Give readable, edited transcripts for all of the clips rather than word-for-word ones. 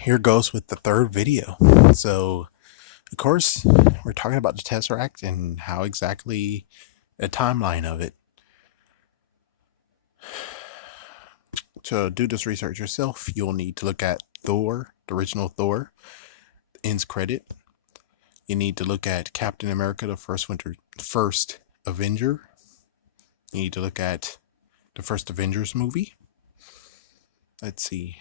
here goes with the third video. So, of course, we're talking about the Tesseract and how exactly a timeline of it. To do this research yourself, you'll need to look at Thor, the original Thor, ends credit. You need to look at Captain America, the first Avenger. You need to look at the first Avengers movie. Let's see.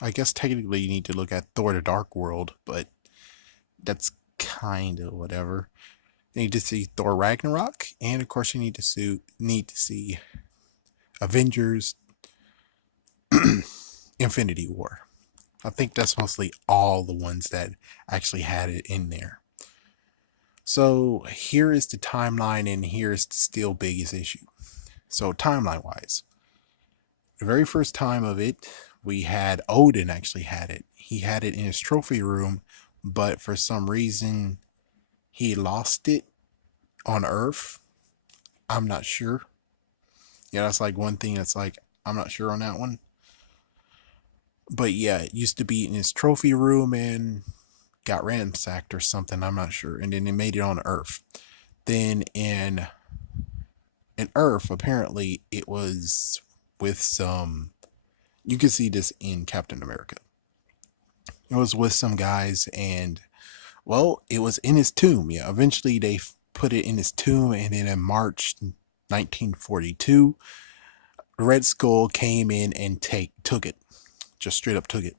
I guess technically you need to look at Thor: The Dark World, but that's kind of whatever. You need to see Thor Ragnarok, and of course you need to see Avengers Infinity War. I think that's mostly all the ones that actually had it in there. So here is the timeline, and here's the still biggest issue. So timeline wise, the very first time of it, we had Odin actually had it. He had it in his trophy room, but for some reason he lost it on Earth. I'm not sure. Yeah, that's like one thing that's like, I'm not sure on that one. But yeah, it used to be in his trophy room and got ransacked or something. I'm not sure. And then they made it on Earth. Then in Earth, apparently it was with some. You can see this in Captain America. It was with some guys, and well, it was in his tomb. Yeah, eventually they put it in his tomb, and then in March 1942, Red Skull came in and took it, just straight up took it,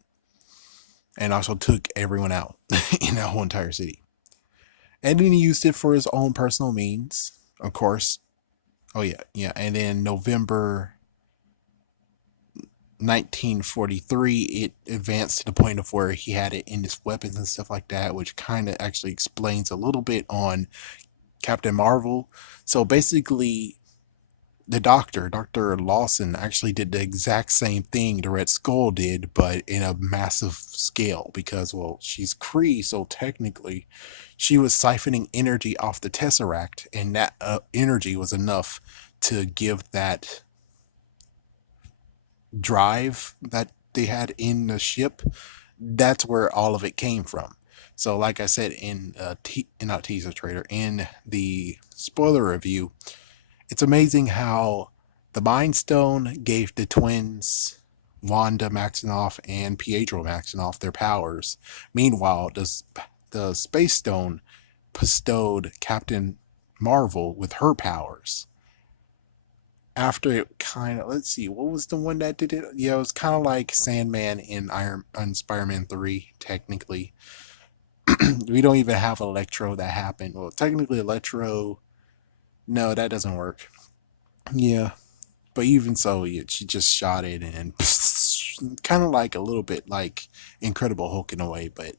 and also took everyone out in that whole entire city. And then he used it for his own personal means, of course. Oh yeah. And then November 1943, it advanced to the point of where he had it in his weapons and stuff like that, which kind of actually explains a little bit on Captain Marvel. So basically, the Dr. Lawson, actually did the exact same thing the Red Skull did, but in a massive scale because, well, she's Kree, so technically she was siphoning energy off the Tesseract, and that energy was enough to give that drive that they had in the ship. That's where all of it came from. So, like I said in not teaser trailer, in the spoiler review, it's amazing how the Mind Stone gave the twins Wanda Maximoff and Pietro Maximoff their powers. Meanwhile, the Space Stone bestowed Captain Marvel with her powers. After it kind of, let's see, what was the one that did it? Yeah, it was kind of like Sandman in Spider-Man 3, technically. We don't even have Electro that happened. Well, technically Electro, no, that doesn't work. Yeah, but even so, she just shot it and kind of like a little bit like Incredible Hulk in a way, but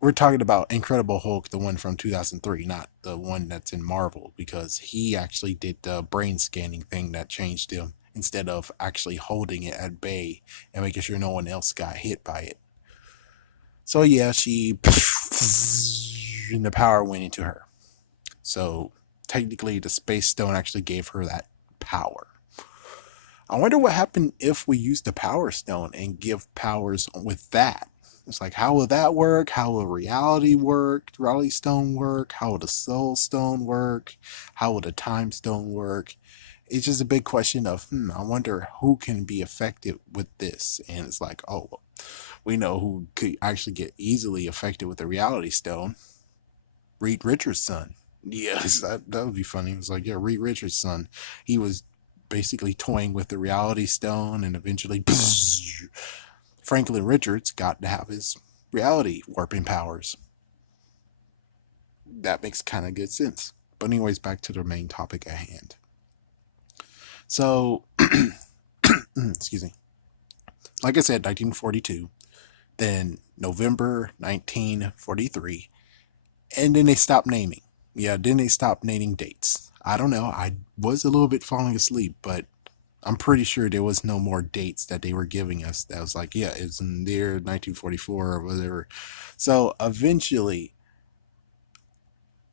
we're talking about Incredible Hulk, the one from 2003, not the one that's in Marvel, because he actually did the brain scanning thing that changed him instead of actually holding it at bay and making sure no one else got hit by it. So yeah, she and the power went into her. So technically, the Space Stone actually gave her that power. I wonder what happened if we use the Power Stone and give powers with that. It's like, how will that work? How will reality work? Reality Stone work? How will the Soul Stone work? How will the Time Stone work? It's just a big question of, I wonder who can be affected with this. And it's like, oh, well, we know who could actually get easily affected with the Reality Stone. Reed Richards' son. Yes, that would be funny. It was like, yeah, Reed Richards' son. He was basically toying with the Reality Stone, and eventually Franklin Richards got to have his reality warping powers. That makes kind of good sense. But anyways, back to the main topic at hand. So, excuse me. Like I said, 1942, then November 1943, and then they stopped naming. Yeah, then they stopped naming dates. I don't know. I was a little bit falling asleep, but I'm pretty sure there was no more dates that they were giving us. That was like, yeah, it's in the year 1944 or whatever. So eventually,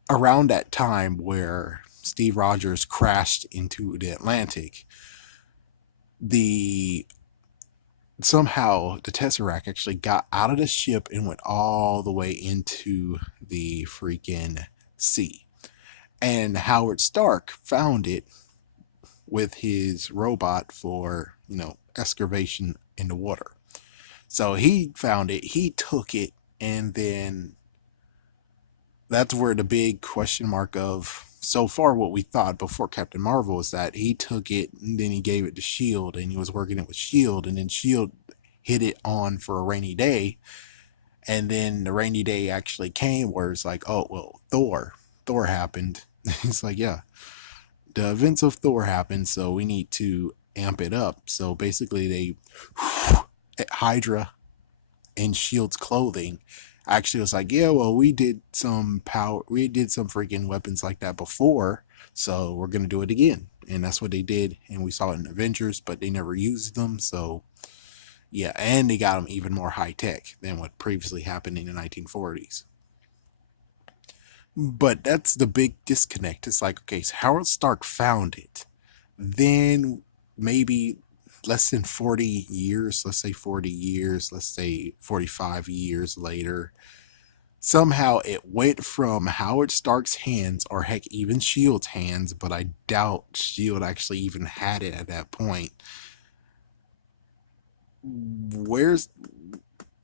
around that time where Steve Rogers crashed into the Atlantic, the somehow the Tesseract actually got out of the ship and went all the way into the freaking sea. And Howard Stark found it with his robot for, excavation in the water. So he found it, he took it, and then that's where the big question mark of so far what we thought before Captain Marvel is that he took it and then he gave it to Shield and he was working it with Shield, and then Shield hit it on for a rainy day, and then the rainy day actually came where it's like, oh well, Thor happened. It's like, yeah, the events of Thor happened, so we need to amp it up. So basically they Hydra in Shield's clothing actually was like, yeah, well, we did some freaking weapons like that before, so we're gonna do it again. And that's what they did, and we saw it in Avengers, but they never used them. So yeah, and they got them even more high tech than what previously happened in the 1940s. But that's the big disconnect. It's like, okay, so Howard Stark found it. Then maybe less than 40 years, let's say 40 years, let's say 45 years later, somehow it went from Howard Stark's hands, or heck, even Shield's hands, but I doubt Shield actually even had it at that point. Where's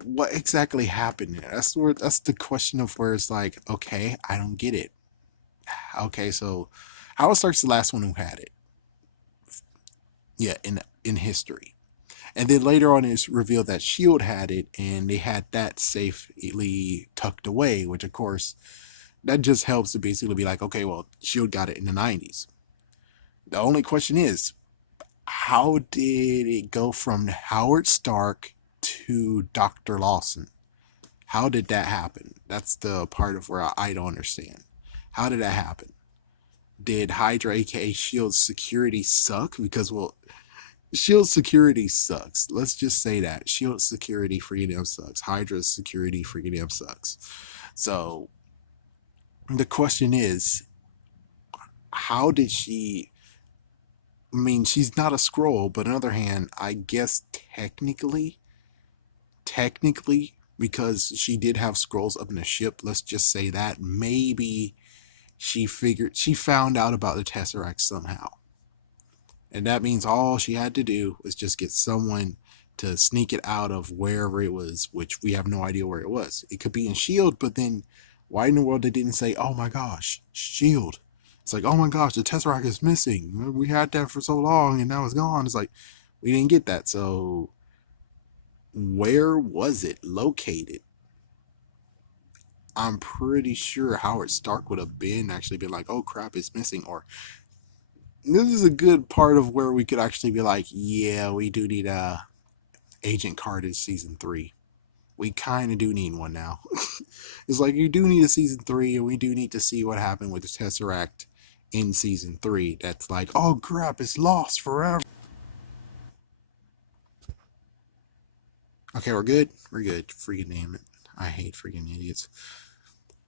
what exactly happened there? That's the question of where it's like, okay, I don't get it. Okay, so Howard Stark's the last one who had it. Yeah, in history. And then later on, it's revealed that Shield had it, and they had that safely tucked away. Which, of course, that just helps to basically be like, okay, well, Shield got it in the 90s. The only question is, how did it go from Howard Stark to Dr. Lawson? How did that happen? That's the part of where I don't understand. How did that happen? Did Hydra, aka Shield's security, suck? Because, well, Shield security sucks. Let's just say that Shield security freedom sucks. Hydra's security freedom sucks. So the question is, how did she? I mean, she's not a scroll, but on the other hand, I guess technically, because she did have scrolls up in the ship. Let's just say that maybe she found out about the Tesseract somehow. And that means all she had to do was just get someone to sneak it out of wherever it was, which we have no idea where it was. It could be in Shield, but then why in the world they didn't say, oh my gosh, Shield? It's like, oh my gosh, the Tesseract is missing. We had that for so long and now it's gone. It's like, we didn't get that. So where was it located? I'm pretty sure Howard Stark would have actually been like, oh crap, it's missing. Or this is a good part of where we could actually be like, yeah, we do need Agent Carter's season 3. We kind of do need one now. It's like, you do need a season 3, and we do need to see what happened with the Tesseract in season 3. That's like, oh crap, it's lost forever. Okay, we're good. We're good. Freaking damn it. I hate freaking idiots.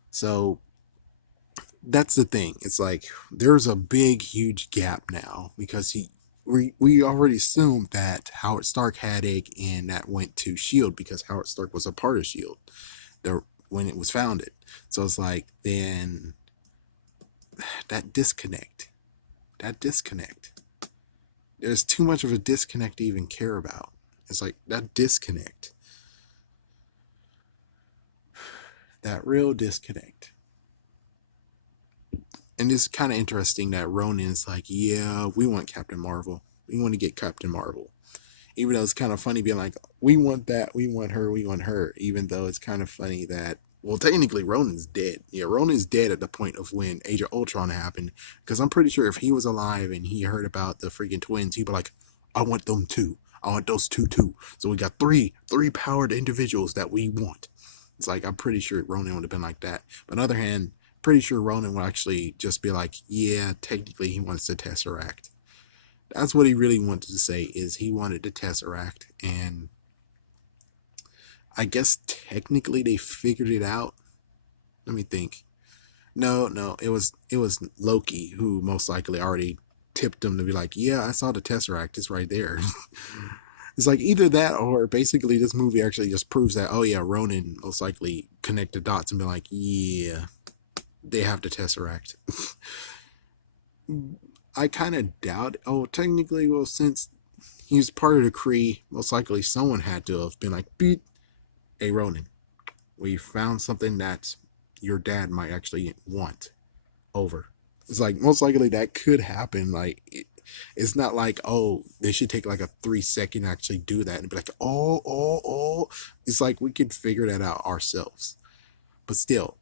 So that's the thing. It's like there's a big, huge gap now because we already assumed that Howard Stark had it and that went to Shield because Howard Stark was a part of Shield there when it was founded. So it's like then that disconnect, that disconnect. There's too much of a disconnect to even care about. It's like that disconnect, that real disconnect. And it's kind of interesting that Ronin's like, yeah, we want Captain Marvel. We want to get Captain Marvel. Even though it's kind of funny being like, we want that, we want her, we want her. Even though it's kind of funny that, well, technically Ronan's dead. Yeah, Ronan's dead at the point of when Age of Ultron happened. Because I'm pretty sure if he was alive and he heard about the freaking twins, he'd be like, I want them too. I want those two too. So we got three powered individuals that we want. It's like, I'm pretty sure Ronan would have been like that. But on the other hand, pretty sure Ronan would actually just be like, yeah, technically he wants the Tesseract. That's what he really wanted to say, is he wanted the Tesseract. And I guess technically they figured it out. Let me think. No, it was Loki who most likely already tipped him to be like, yeah, I saw the Tesseract, it's right there. It's like either that or basically this movie actually just proves that, oh yeah, Ronan most likely connect the dots and be like, yeah, they have the Tesseract. I kind of doubt. Oh, technically, well, since he was part of the Kree, most likely someone had to have been like, beat a Ronan. We found something that your dad might actually want over. It's like most likely that could happen. Like it's not like, oh, they should take like a 3 second to actually do that and be like, oh. It's like we could figure that out ourselves. But still,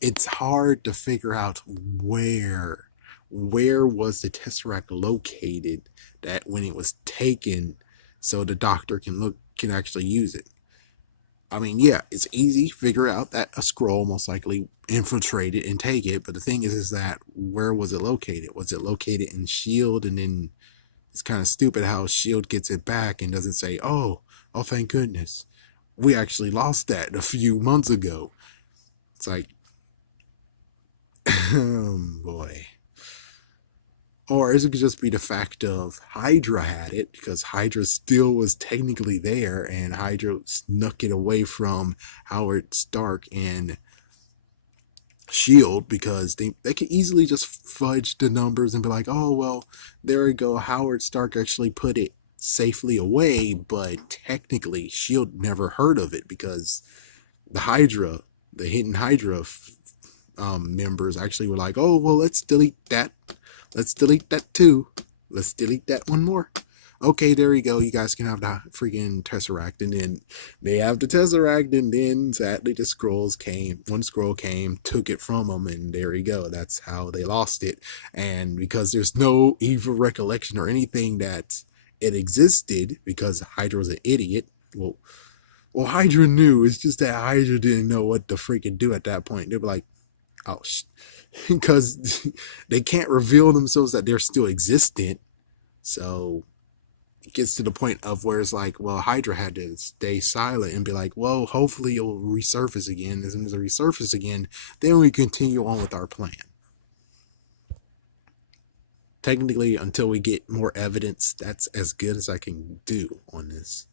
it's hard to figure out where was the Tesseract located that when it was taken so the doctor can actually use it. I mean, yeah, it's easy to figure out that a scroll most likely infiltrate it and take it, but the thing is that where was it located? Was it located in Shield? And then it's kind of stupid how Shield gets it back and doesn't say, oh, thank goodness, we actually lost that a few months ago. It's like, oh boy. Or it could just be the fact of Hydra had it because Hydra still was technically there and Hydra snuck it away from Howard Stark and Shield because they could easily just fudge the numbers and be like, oh well, there we go. Howard Stark actually put it safely away, but technically Shield never heard of it because the Hydra, the hidden Hydra members actually were like, oh well, let's delete that. Let's delete that too. Let's delete that one more. Okay, there you go. You guys can have the freaking Tesseract. And then they have the Tesseract, and then sadly the scrolls came. One scroll came, took it from them, and there you go. That's how they lost it. And because there's no evil recollection or anything that it existed, because Hydra was an idiot. Well, Hydra knew. It's just that Hydra didn't know what to freaking do at that point. They were like, oh, because they can't reveal themselves that they're still existent. So it gets to the point of where it's like, well, Hydra had to stay silent and be like, well, hopefully it will resurface again. As soon as it resurfaces again, then we continue on with our plan. Technically, until we get more evidence, that's as good as I can do on this.